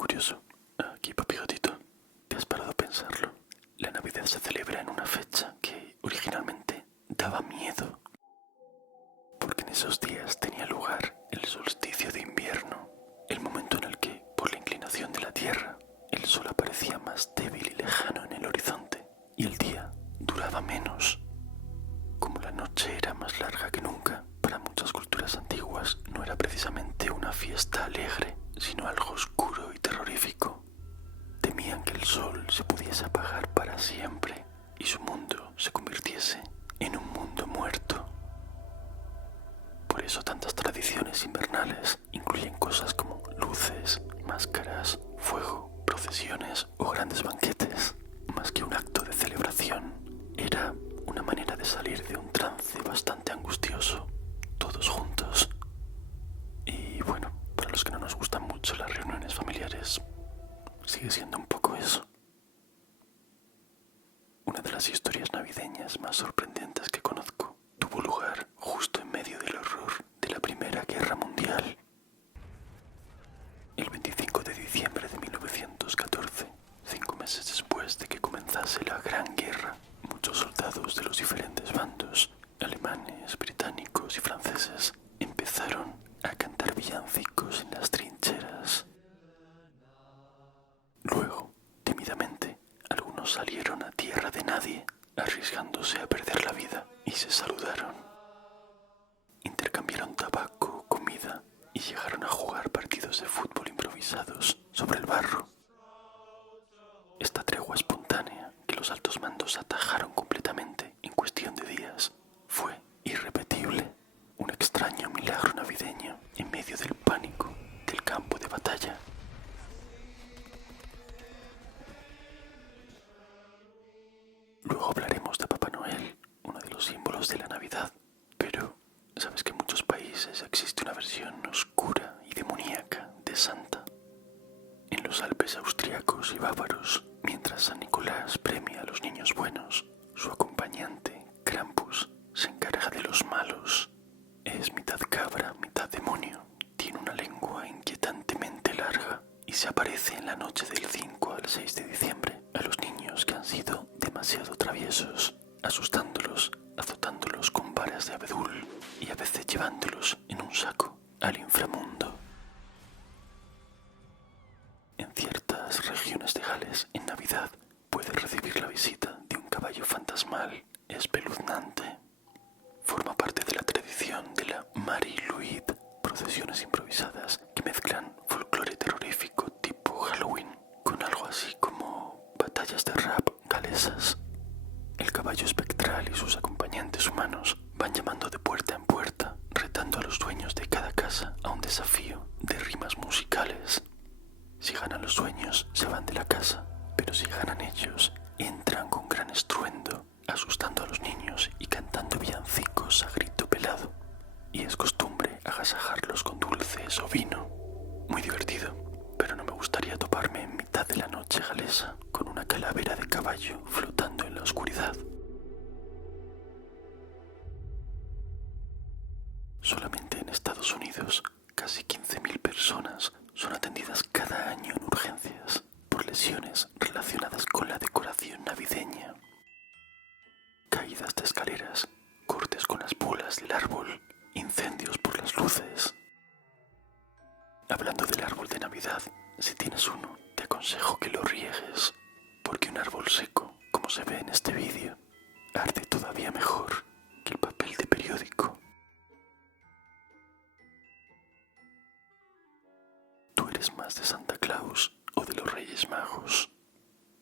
curioso. Aquí, papi gatito, ¿te has parado a pensarlo? La Navidad se celebra en una fecha que originalmente daba miedo, porque en esos días tenía lugar el solsticio de invierno, el momento en el que, por la inclinación de la Tierra, el sol aparecía más débil y lejano en el horizonte, y el día duraba menos. Como la noche era más larga que nunca, para muchas culturas antiguas no era precisamente una fiesta alegre, sino algo oscuro y terrorífico. Temían que el sol se pudiese apagar para siempre y su mundo se convirtiese en un mundo muerto. Por eso tantas tradiciones invernales incluyen cosas como luces, máscaras, fuego, procesiones o grandes banquetes. Más que un acto de celebración, era una manera de salir de un trance bastante angustioso, todos juntos. Y bueno, para los que no nos gustan mucho las reuniones familiares, sigue siendo un poco eso. Una de las historias navideñas más sorprendentes que conozco tuvo lugar justo en medio del horror de la Primera Guerra Mundial. El 25 de diciembre de 1914, 5 meses después de que comenzase la Gran Guerra, muchos soldados de los diferentes bandos, alemanes, británicos y franceses, empezaron a cantar villancicos en las trincheras. Luego, tímidamente, algunos salieron a tierra de nadie, arriesgándose a perder la vida, y se saludaron. Intercambiaron tabaco, comida, y llegaron a jugar partidos de fútbol improvisados sobre el barro. Esta tregua espontánea, que los altos mandos atajaron completamente en cuestión de días, fue irrepetible, un extraño milagro navideño en medio del pánico del campo de batalla. Luego hablaremos de Papá Noel, uno de los símbolos de la Navidad, pero ¿sabes que en muchos países existe una versión oscura y demoníaca de Santa? En los Alpes austriacos y bávaros, mientras San Nicolás premia a los niños buenos, su acompañante, Krampus, se encarga de los malos. Es mitad cabra, mitad demonio, tiene una lengua inquietantemente larga y se aparece en la noche del 5 al 6 de diciembre a los niños que han sido demasiado traviesos, asustándolos, azotándolos con varas de abedul y a veces llevándolos en un saco al inframundo. En ciertas regiones de Gales, en Navidad, puedes recibir la visita de un caballo fantasmal espeluznante. Forma parte de la tradición de la Mari Luid, procesiones improvisadas que mezclan folclore terrorífico tipo Halloween con algo así como batallas de rap galesas. El caballo espectral y sus acompañantes humanos van llamando de puerta en puerta, retando a los dueños de cada casa a un desafío de rimas musicales. Si ganan los dueños, se van de la casa, pero si ganan ellos, entran con gran estruendo, asustando a los niños y cantando villancicos a grito pelado. Y es costumbre agasajarlos con dulces o vino. Muy divertido, pero no me gustaría toparme en mitad de la noche galesa con una calavera de caballo flotando en la oscuridad. Solamente en Estados Unidos, casi 15.000 personas son atendidas cada año en urgencias por lesiones relacionadas con la decoración navideña. Caídas de escaleras, cortes con las bolas del árbol, incendios por las luces. Hablando del árbol de Navidad, si tienes uno, te aconsejo que lo riegues, porque un árbol seco, como se ve en este vídeo, arde todavía mejor que el papel de periódico. ¿Tú eres más de Santa Claus o de los Reyes Magos?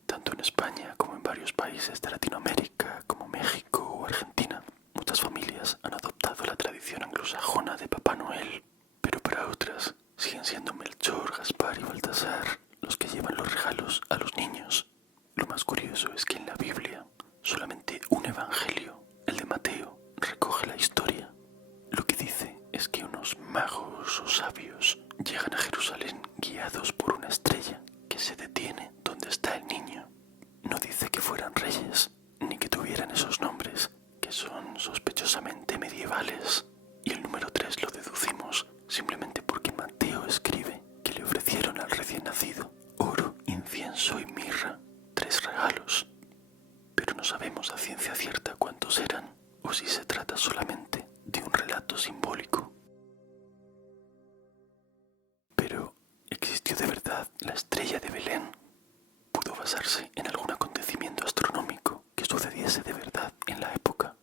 Tanto en España como en varios países de Latinoamérica, como México o Argentina, muchas familias han adoptado la tradición anglosajona de Papá Noel, pero para otras siguen siendo Melchor, Gaspar y Baltasar los que llevan los regalos a los niños. Lo más curioso es que en la Biblia solamente un evangelio, el de Mateo, recoge la historia. Lo que dice es que unos magos o sabios llegan a Jerusalén guiados por una estrella que se detiene donde está el niño. No dice que fueran reyes, ni que tuvieran esos nombres, que son sospechosamente medievales. Y el número 3 lo deducimos simplemente porque Mateo escribe que le ofrecieron al recién nacido, oro, incienso y mirra, 3 regalos. Pero no sabemos a ciencia cierta cuántos eran, o si se trata solamente de un relato simbólico. Pero, ¿existió de verdad la estrella de Belén? ¿Pudo basarse en algún acontecimiento astronómico que sucediese de verdad en la época?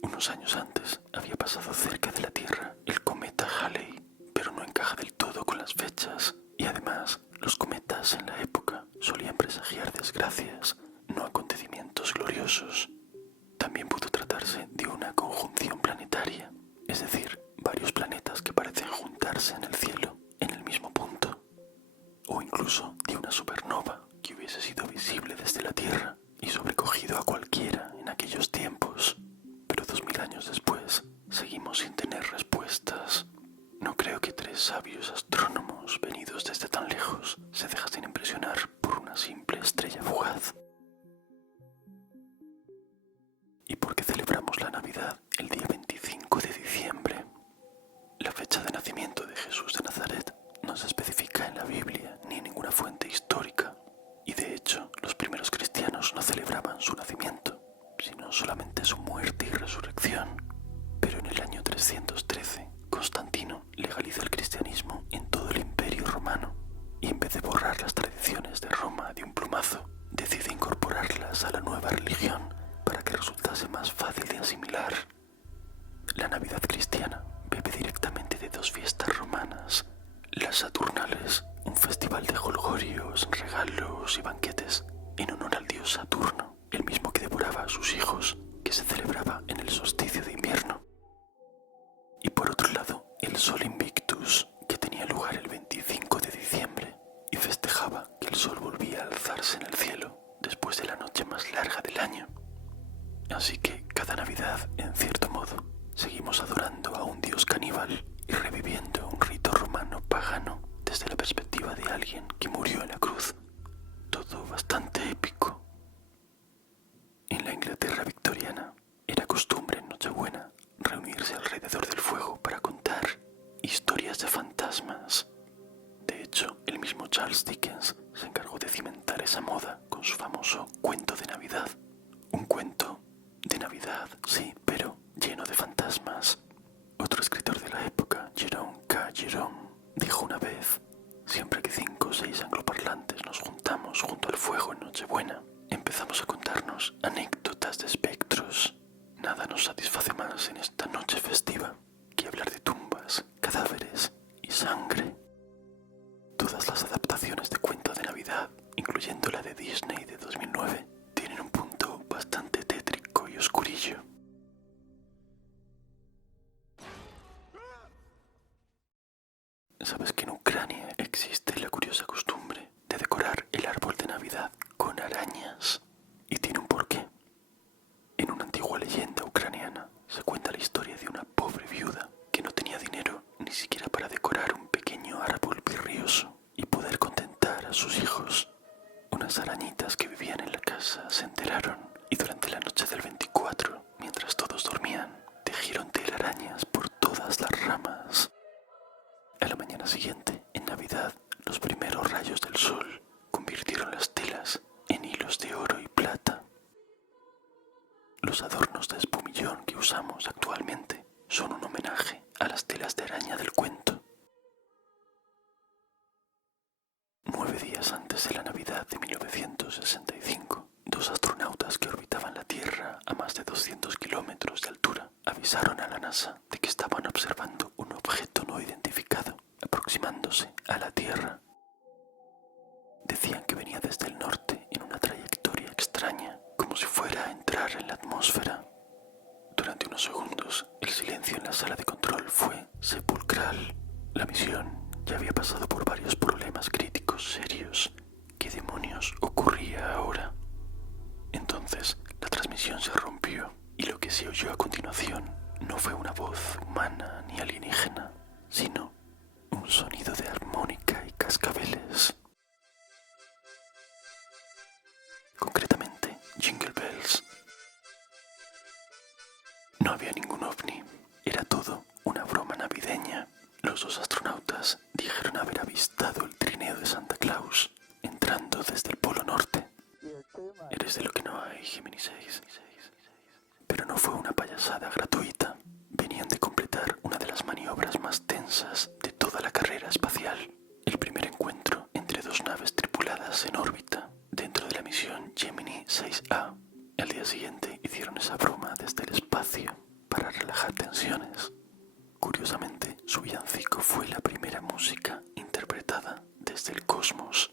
Unos años antes había pasado cerca de la Tierra el cometa Halley, pero no encaja del todo con las fechas, y además los cometas en la época solían presagiar desgracias, no acontecimientos gloriosos. También pudo tratarse de una conjunción planetaria, es decir, varios planetas que parecen juntarse en el cielo en el mismo punto, o incluso de una supernova que hubiese sido visible desde la Tierra y sobrecogido a cualquiera en aquellos tiempos. Pero 2000 años después, seguimos sin tener respuestas. No creo que 3 sabios astrónomos venidos desde tan lejos se dejasen impresionar por una simple estrella fugaz. ¿Y por qué celebramos la Navidad el día 25 de diciembre? La fecha de nacimiento de Jesús de Nazaret no se especifica en la Biblia ni en ninguna fuente histórica, y de hecho los primeros cristianos no celebraban su nacimiento, sino solamente su muerte y resurrección. Pero en el año 313, Constantino legaliza el cristianismo en todo el Imperio Romano, y en vez de borrar las tradiciones de Roma de un plumazo, decide incorporarlas a la nueva religión para que resultase más fácil de asimilar. La Navidad cristiana bebe directamente de 2 fiestas romanas: las Saturnales, un festival de jolgorios, regalos y banquetes en honor al dios Saturno, el mismo que devoraba a sus hijos, que se celebraba en el solsticio de invierno. Y por otro lado, el Sol Invictus, que tenía lugar el 25 de diciembre y festejaba que el sol volvía a alzarse en el cielo después de la noche más larga del año. Así que cada Navidad, en cierto modo, seguimos adorando a un dios caníbal y reviviendo un rito romano pagano desde la perspectiva de alguien que murió en la cruz. Todo bastante épico. En la Inglaterra victoriana era costumbre en Nochebuena reunirse alrededor del fuego para contar historias de fantasmas. De hecho, el mismo Charles Dickens se encargó de cimentar esa moda con su famoso cuento de Navidad. Un cuento de Navidad, sí, pero lleno de fantasmas. Otro escritor de la época, Jerome K. Jerome, dijo una vez: siempre que 5 o 6 angloparlantes nos juntamos junto al fuego en Nochebuena, empezamos a contarnos anécdotas de espectros. Nada nos satisface más en esta noche festiva que hablar de tumbas, cadáveres y sangre. Todas las adaptaciones de cuento de Navidad, incluyendo la de Disney de 2009, tienen un punto bastante tétrico y oscurillo. ¿Sabes que en Ucrania existe la curiosa costumbre de decorar el árbol de Navidad con arañas? Y tiene un porqué. En una antigua leyenda ucraniana se cuenta la historia de una pobre viuda que no tenía dinero ni siquiera para decorar un pequeño árbol virrioso y poder contentar a sus hijos. Unas arañitas que vivían en la casa se enteraron y durante la noche del 24, mientras todos dormían, tejieron telarañas por todas las ramas. A la mañana siguiente, en Navidad, los primeros rayos del sol convirtieron las telas en hilos de oro y plata. Los adornos de espumillón que usamos actualmente son un homenaje a las telas de araña del cuento. 9 días antes de la Navidad de 1965, 2 astronautas que orbitaban la Tierra a más de 200 kilómetros de altura avisaron a la NASA de que estaban observando un objeto no identificado aproximándose a la Tierra. Decían que venía desde el norte en una trayectoria extraña, como si fuera a entrar en la atmósfera. Durante unos segundos, el silencio en la sala de control fue sepulcral. La misión ya había pasado por varios problemas críticos serios. ¿Qué demonios ocurría ahora? Entonces, la transmisión se rompió y lo que se oyó a continuación no fue una voz humana ni alienígena, sino un sonido de armónica y cascabeles. Concretamente, Jingle Bells. No había ningún ovni, era todo una broma navideña. Los 2 astronautas dijeron haber avistado el trineo de Claus entrando desde el Polo Norte. Eres de lo que no hay, Gemini 6. Pero no fue una payasada gratuita. Venían de completar una de las maniobras más tensas de toda la carrera espacial. El primer encuentro entre dos naves tripuladas en órbita dentro de la misión Gemini 6A. Al día siguiente hicieron esa broma desde el espacio para relajar tensiones. Curiosamente, su villancico fue la primera música interpretada desde el cosmos.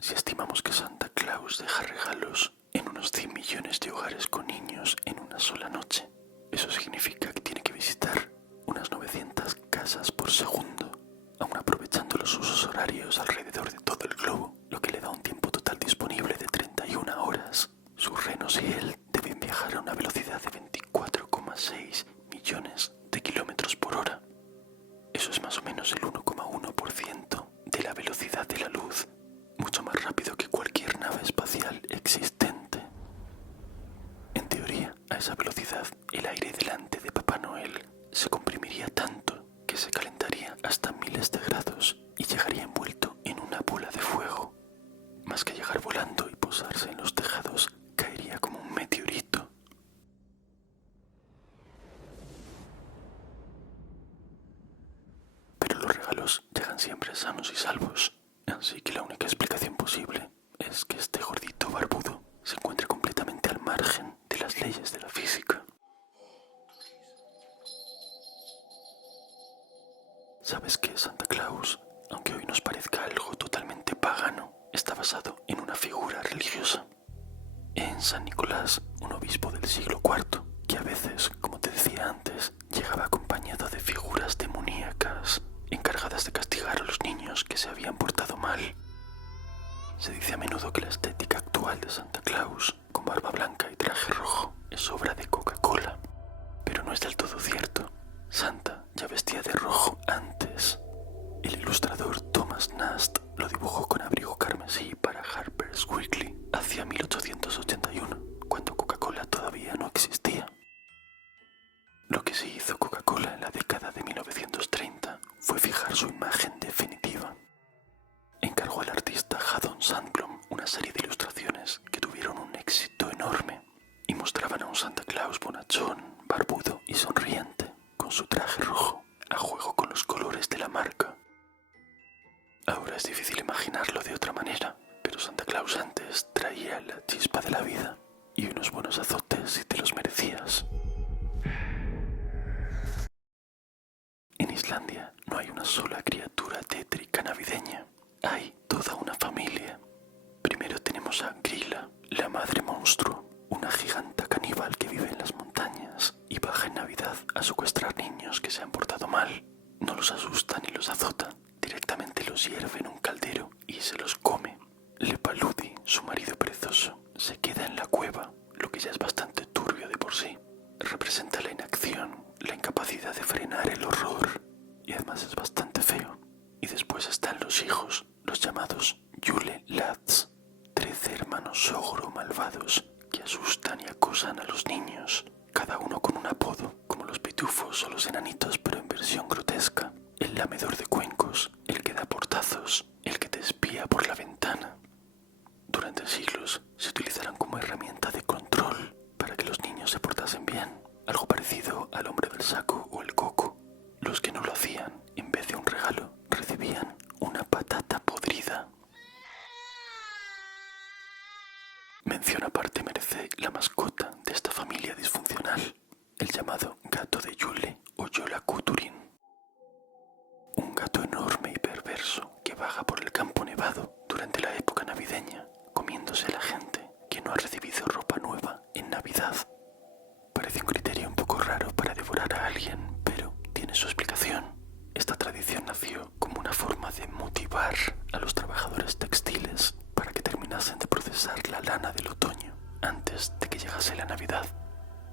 Si estimamos que Santa Claus deja regalos en unos 100 millones de hogares con niños en una sola noche, eso significa que tiene que visitar unas 900 casas por segundo, aun aprovechando los usos horarios alrededor de todo el globo, lo que le da un tiempo total disponible de 31 horas. Sus renos y él deben viajar a una velocidad de 24,6 millones de kilómetros por hora. Eso es más o menos el 1,1% de la velocidad de la luz, mucho más rápido que cualquier nave espacial existente. En teoría, a esa velocidad, el aire delante de Papá Noel se comprimiría tanto que se calentaría hasta miles de grados y llegaría envuelto en una bola de fuego. Más que llegar volando y posarse en los tejados, caería como un meteorito. Pero los regalos llegan siempre sanos y salvos, así que la única explicación posible es que este gordito barbudo se encuentre completamente al margen de las leyes de la física. ¿Sabes que Santa Claus, aunque hoy nos parezca algo totalmente pagano, está basado en una figura religiosa? En San Nicolás, un obispo del siglo IV, que a veces, como te decía antes, llegaba acompañado de figuras demoníacas encargadas de castigar a los niños que se habían portado mal. Se dice a menudo que la estética actual de Santa Claus, con barba blanca y traje rojo, es obra de Coca-Cola. Pero no es del todo cierto. Santa ya vestía de rojo antes. El ilustrador Thomas Nast lo dibujó con abrigo carmesí para Harper's Weekly hacia 1881, cuando Coca-Cola todavía no existía. Lo que sí hizo Coca-Cola en la década de 1930 fue fijar su imagen definitiva. Encargó al artista Haddon Sandblom una serie de ilustraciones que tuvieron un éxito enorme y mostraban a un Santa Claus bonachón, barbudo y sonriente, con su traje rojo, a juego con los colores de la marca. Ahora es difícil imaginarlo de otra manera, pero Santa Claus antes traía la chispa de la vida y unos buenos azotes si te los merecías. En Islandia no hay una sola criatura tétrica navideña, hay toda una familia. Primero tenemos a Grilla, la madre monstruo, una giganta caníbal que vive en las montañas y baja en Navidad a secuestrar niños que se han portado mal. No los asusta ni los azota, directamente los hierve en un caldero y se los come. Lepaludi, su marido perezoso, se queda en la cueva, lo que ya es bastante turbio de por sí. Representa la inacción, la incapacidad de frenar el horror y además es bastante feo. Y después están los hijos, los llamados Yule Lads, 13 hermanos ogro malvados que asustan y acosan a los niños, cada uno con un apodo, como los pitufos o los enanitos, pero en versión grotesca. El lamedor de cuencos, el que da portazos, el que te espía por la ventana. Durante siglos se utilizaron como herramienta de control para que los niños se portasen bien, algo parecido al hombre del saco o el coco. Los que no lo hacían, en vez de un regalo, recibían una patata podrida. Mención aparte merece la mascota de esta familia disfuncional, el llamado gato de Yule o Jólakötturinn. Un gato enorme y perverso que vaga por el campo nevado durante la época navideña, comiéndose a la gente que no ha recibido ropa nueva en Navidad. Parece un criterio un poco raro para devorar a alguien, pero tiene su explicación. Esta tradición nació como una forma de motivar a los trabajadores textiles para que terminasen de procesar la lana del otoño antes de que llegase la Navidad.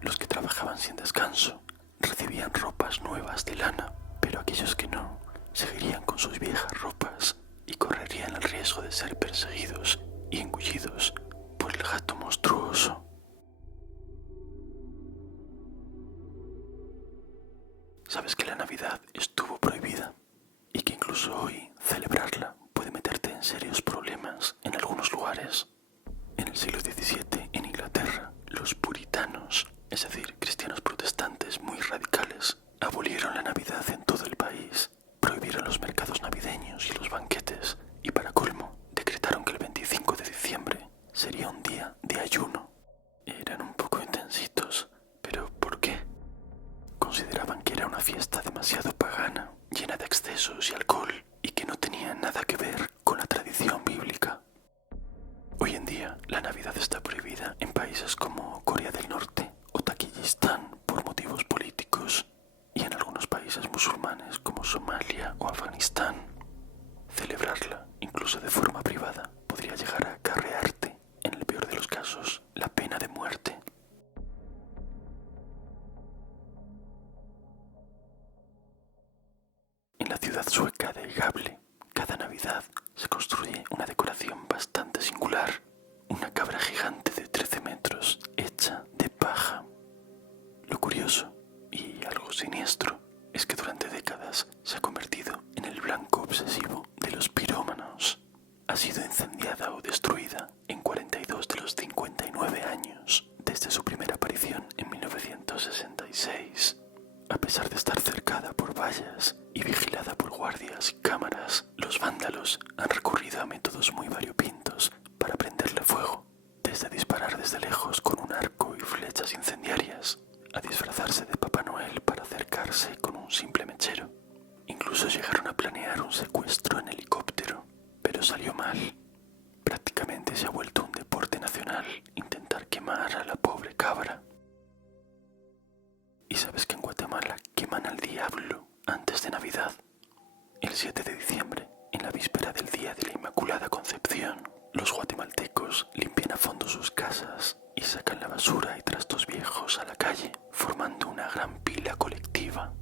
Los que trabajaban sin descanso recibían ropas nuevas de lana, pero aquellos que no seguirían con sus viejas ropas y correrían el riesgo de ser perseguidos y engullidos por el gato monstruoso. ¿Sabes que la Navidad estuvo prohibida y que incluso hoy celebrar obsesivo de los pirómanos. Ha sido incendiada o destruida en 42 de los 59 años desde su primera aparición en 1966. A pesar de estar cercada por vallas y vigilada por guardias y cámaras, los vándalos han recurrido a métodos muy variopintos para prenderle fuego, desde disparar desde lejos con un arco y flechas incendiarias, a disfrazarse de Papá Noel para acercarse con un simple mechero. Incluso llegaron a planear un secuestro en helicóptero, pero salió mal. Prácticamente se ha vuelto un deporte nacional intentar quemar a la pobre cabra. ¿Y sabes que en Guatemala queman al diablo antes de Navidad? El 7 de diciembre, en la víspera del Día de la Inmaculada Concepción, los guatemaltecos limpian a fondo sus casas y sacan la basura y trastos viejos a la calle, formando una gran pila colectiva.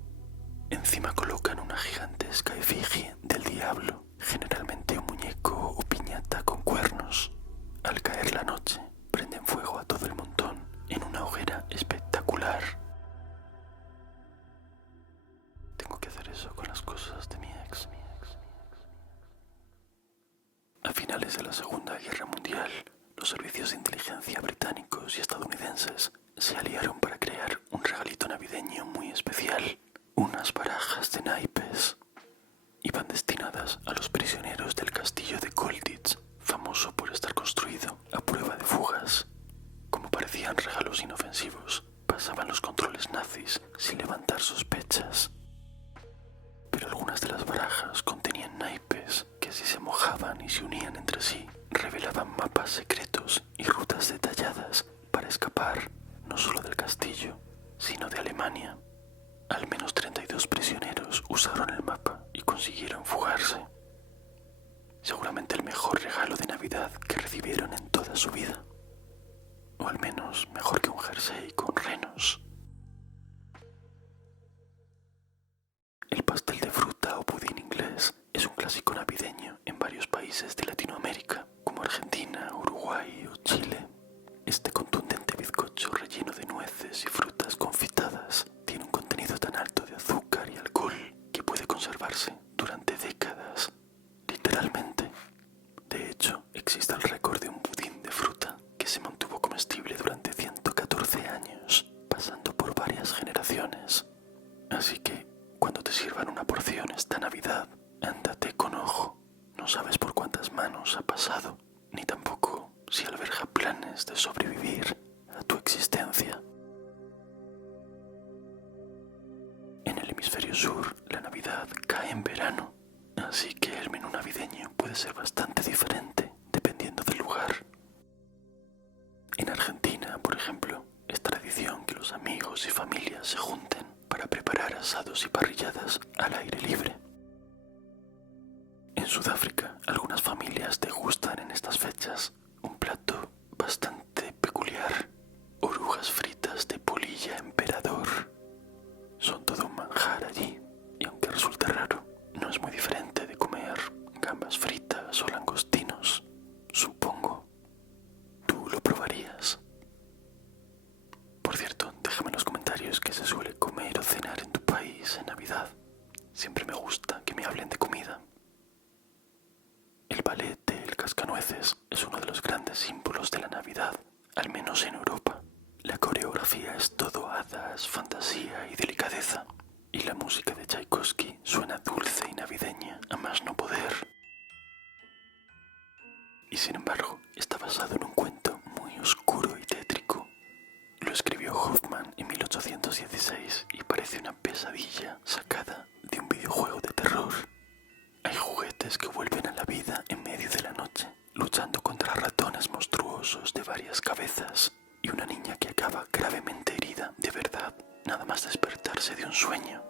Encima colocan una gigantesca efigie del diablo, generalmente un muñeco o piñata con cuernos. Al caer la noche, prenden fuego a todo el montón en una hoguera espectacular. Tengo que hacer eso con las cosas de mi ex. A finales de la Segunda Guerra Mundial, los servicios de inteligencia británicos y estadounidenses se aliaron para crear un regalito navideño muy especial, unas barajas de naipes. Iban destinadas a los prisioneros del castillo de Colditz, famoso por estar construido a prueba de fugas. Como parecían regalos inofensivos, pasaban los controles nazis sin levantar sospechas. Pero algunas de las barajas contenían naipes que, si se mojaban y se unían entre sí, revelaban mapas secretos y rutas detalladas para escapar no solo del castillo, sino de Alemania. Al menos 32 prisioneros usaron el mapa y consiguieron fugarse. Seguramente el mejor regalo de Navidad que recibieron en toda su vida. O al menos mejor que un jersey con renos. El pastel de fruta o pudín inglés es un clásico navideño en varios países de Latinoamérica, como Argentina, Uruguay o Chile. Este contundente bizcocho relleno de nueces y frutas confitadas tiene un contenido tan alto de azúcar y alcohol que puede conservarse durante décadas, literalmente. De hecho, existe el récord de un pudín de fruta que se mantuvo comestible durante 114 años, pasando por varias generaciones. Así que, cuando te sirvan una porción esta Navidad, ándate con ojo. No sabes por cuántas manos ha pasado, ni tampoco si alberga planes de sobrevivir a tu existencia. En el hemisferio sur, la Navidad cae en verano, así que el menú navideño puede ser bastante diferente dependiendo del lugar. En Argentina, por ejemplo, es tradición que los amigos y familias se junten para preparar asados y parrilladas al aire libre. En Sudáfrica, algunas familias degustan en estas fechas un plato bastante peculiar: orugas fritas de polilla emperador. Son todo un manjar allí, y aunque resulte raro, no es muy diferente de comer gambas fritas o langostinos, supongo. ¿Tú lo probarías? Por cierto, déjame en los comentarios qué se suele comer o cenar en tu país en Navidad. Siempre me gusta que me hablen de comida. El ballet del Cascanueces es uno de los grandes símbolos de la Navidad, al menos en Europa. La coreografía es todo hadas, fantasía y delicadeza, y la música de Tchaikovsky suena dulce y navideña a más no poder. Y sin embargo, está basado en un cuento muy oscuro y tétrico. Lo escribió Hoffman en 1816 y parece una pesadilla sacada de un videojuego de terror. Hay juguetes que vuelven a la vida en medio de la noche, luchando contra ratones monstruosos de varias cabezas, y una niña que acaba gravemente herida de verdad, nada más despertarse de un sueño.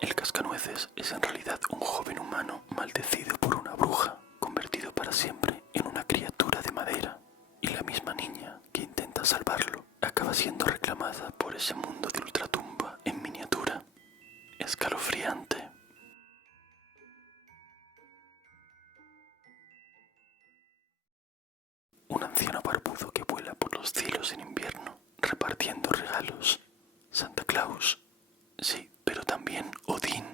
El Cascanueces es en realidad un joven humano maldecido por una bruja, convertido para siempre en una criatura de madera, y la misma niña que intenta salvarlo acaba siendo reclamada por ese mundo de ultratumba en miniatura. Escalofriante. Un anciano barbudo que vuela por los cielos en invierno, repartiendo regalos. Santa Claus. Sí, pero también Odín.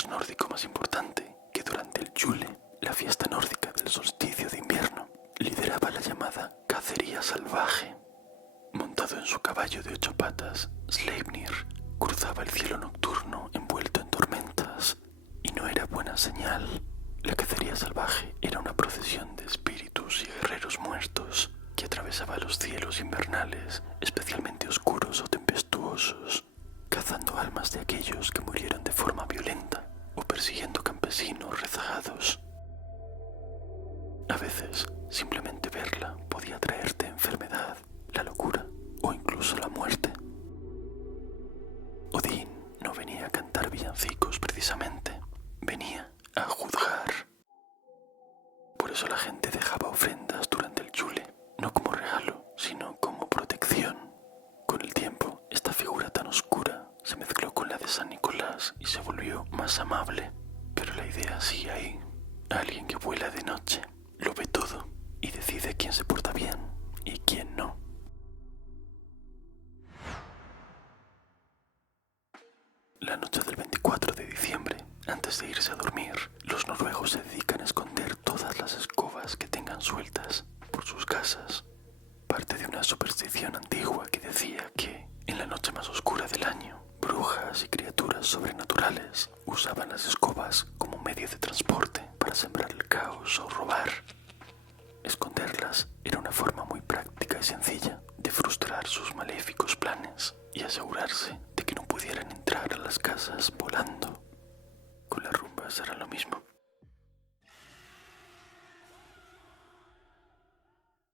dios nórdico más importante, que durante el Yule, la fiesta nórdica del solsticio de invierno, lideraba la llamada cacería salvaje. Montado en su caballo de 8 patas, Sleipnir cruzaba el cielo nocturno envuelto en tormentas, y no era buena señal. La cacería salvaje era una procesión de espíritus y guerreros muertos que atravesaba los cielos invernales, especialmente oscuros o tempestuosos, cazando almas de aquellos que murieron de forma violenta o persiguiendo campesinos rezagados. A veces, simplemente verla podía traerte enfermedad, la locura o incluso la muerte. Odín no venía a cantar villancicos precisamente, venía a juzgar. Por eso la gente dejaba ofrendas durante el Yule, no como regalo, sino como protección. Con el tiempo, esta figura tan oscura se mezcló con la de San Nicolás y se volvió más amable. Pero la idea sigue ahí. Alguien que vuela de noche, lo ve todo y decide quién se porta bien y quién no. La noche del 24 de diciembre, antes de irse a dormir, los noruegos se dedican a esconder todas las escobas que tengan sueltas por sus casas. Parte de una superstición antigua que decía que, en la noche más oscura del año, brujas y criaturas sobrenaturales usaban las escobas como medio de transporte para sembrar el caos o robar. Esconderlas era una forma muy práctica y sencilla de frustrar sus maléficos planes y asegurarse de que no pudieran entrar a las casas volando. Con las rumbas era lo mismo.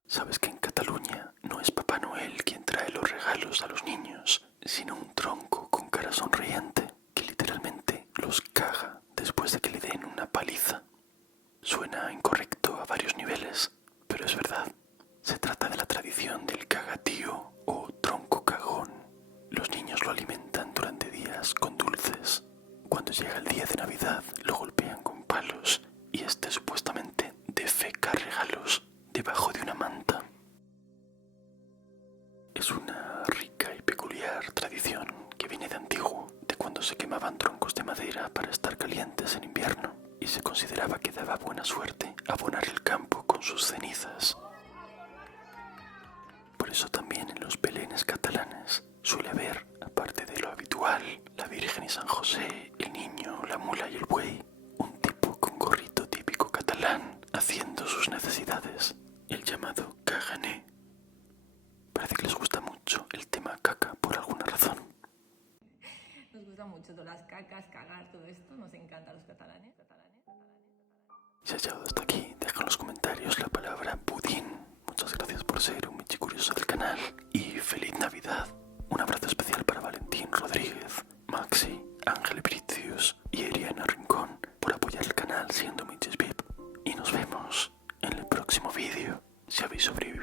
¿Sabes que en Cataluña no es Papá Noel quien trae los regalos a los niños, sino un tronco con cara sonriente que literalmente los caga después de que le den una paliza? Suena incorrecto a varios niveles, pero es verdad. Se trata de la tradición del cagatío o tronco cagón. Los niños lo alimentan durante días con dulces. Cuando llega el día de Navidad lo golpean con palos y este supuestamente defeca regalos debajo de una manta. Es una rica y peculiar tradición que viene de antiguo, de cuando se quemaban troncos de madera para estar calientes en invierno y se consideraba que daba buena suerte abonar el campo con sus cenizas. Por eso también en los belenes catalanes suele haber, aparte de lo habitual, la Virgen y San José, el niño, la mula y el buey, un tipo con gorrito típico catalán haciendo sus necesidades, el llamado caganer. Parece que les gusta mucho el tema caca por alguna razón. Nos gusta mucho todas las cacas, cagar, todo esto, nos encanta a los catalanes. Si has llegado hasta aquí, deja en los comentarios la palabra budín. Muchas gracias por ser un michi curioso del canal y feliz Navidad. Un abrazo especial para Valentín Rodríguez, Maxi, Ángel Britius y Ariana Rincón por apoyar el canal siendo michis VIP. Y nos vemos en el próximo vídeo. Si habéis sobrevivido